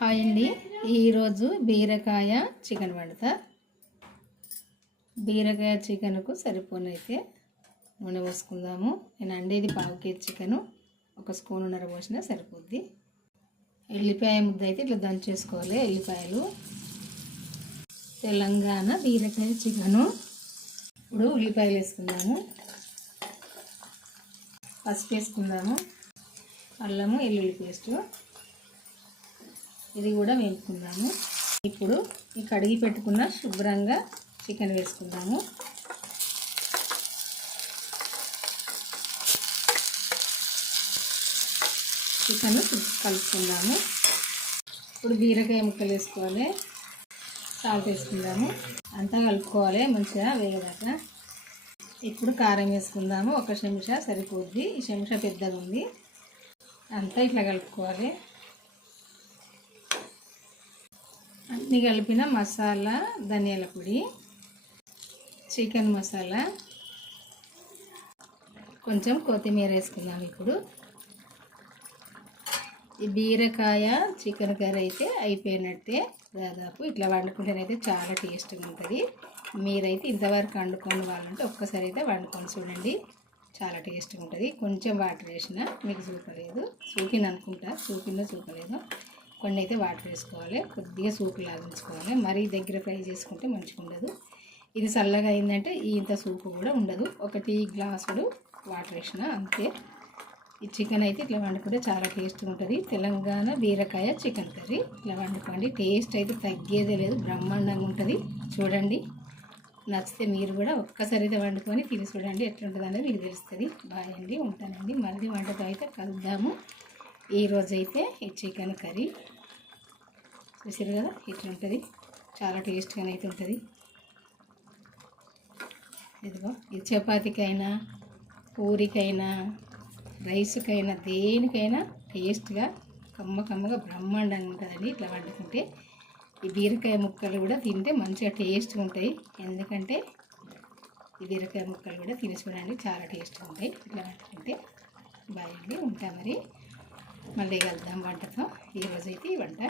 Hi అండి. ఈరోజు బీరకాయ చికెన్ వండుతా. బీరకాయ చికెన్కు సరిపోనైతే నూనె పోసుకుందాము. నేను అండేది పావు కేజీ చికెను, 1 స్పూన్నర పోసినా సరిపోద్ది. ఎల్లిపాయ ముద్ద అయితే ఇట్లా దంచేసుకోవాలి. ఎల్లిపాయలు తెలంగాణ బీరకాయ చికెను. ఇప్పుడు ఉల్లిపాయలు వేసుకుందాము, పసుపు వేసుకుందాము, అల్లము వెల్లుల్లి పేస్టు ఇది కూడా వేసుకుందాము. ఇప్పుడు ఈ కడిగి పెట్టుకున్న శుభ్రంగా చికెన్ వేసుకుందాము. చికెన్ కలుపుకుందాము. ఇప్పుడు బీరకాయ ముక్కలు వేసుకోవాలి, సాల్ట్ వేసుకుందాము, అంతా కలుపుకోవాలి మంచిగా వేగదాకా. ఇప్పుడు కారం వేసుకుందాము, 1 చెంచా సరిపోద్ది. ఈ చెంచా పెద్దగా ఉంది. అంతా ఇట్లా కలుపుకోవాలి. అన్నీ కలిపిన మసాలా, ధనియాల పొడి, చికెన్ మసాలా, కొంచెం కొత్తిమీర వేసుకుందాం. ఇప్పుడు ఈ బీరకాయ చికెన్ కర్రీ అయితే అయిపోయినట్టే. దాదాపు ఇట్లా వండుకుంటేనైతే చాలా టేస్ట్గా ఉంటుంది. మీరైతే ఇంతవరకు వండుకొని వాళ్ళంటే ఒక్కసారి అయితే వండుకొని చూడండి, చాలా టేస్ట్గా ఉంటుంది. కొంచెం వాటర్ వేసిన మీకు చూపలేదు, చూపలేదు. కొన్ని అయితే వాటర్ వేసుకోవాలి, కొద్దిగా సూపు లాగించుకోవాలి. మరీ దగ్గర ఫ్రై చేసుకుంటే మంచిగా ఉండదు. ఇది చల్లగా అయిందంటే ఇంత సూపు కూడా ఉండదు. 1 టీ గ్లాసుడు వాటర్ వేసిన అంతే. ఈ చికెన్ అయితే ఇట్లా వండుకుంటే చాలా టేస్ట్గా ఉంటుంది. తెలంగాణ బీరకాయ చికెన్ కర్రీ ఇట్లా వండుకోండి, టేస్ట్ అయితే తగ్గేదే లేదు, బ్రహ్మాండంగా ఉంటుంది. చూడండి, నచ్చితే మీరు కూడా ఒక్కసారి అయితే వండుకొని తిని చూడండి, ఎట్లుంటుంది అనేది మీకు తెలుస్తుంది. బాయ్ అండి, ఉంటానండి. మళ్ళీ వంటతో అయితే కలుద్దాము. ఈరోజైతే ఈ చికెన్ కర్రీ చూసారు కదా, ఇట్లా ఉంటుంది, చాలా టేస్ట్గానే అయితే ఉంటుంది. ఇదిగో ఇది చపాతీకైనా, పూరికైనా, రైస్కైనా, దేనికైనా టేస్ట్గా కమ్మగా బ్రహ్మాండంగా ఉంటుందండి. ఇట్లా వండుకుంటే ఈ బీరకాయ ముక్కలు కూడా తింటే మంచిగా టేస్ట్గా ఉంటాయి. ఎందుకంటే ఈ బీరకాయ ముక్కలు కూడా తిని చూడండి, చాలా టేస్ట్గా ఉంటాయి ఇట్లా వండుకుంటే. బాయ్ అండి, ఉంటా మరి. మళ్ళీ కలుద్దాం వంటతో. ఈరోజైతే ఈ వంట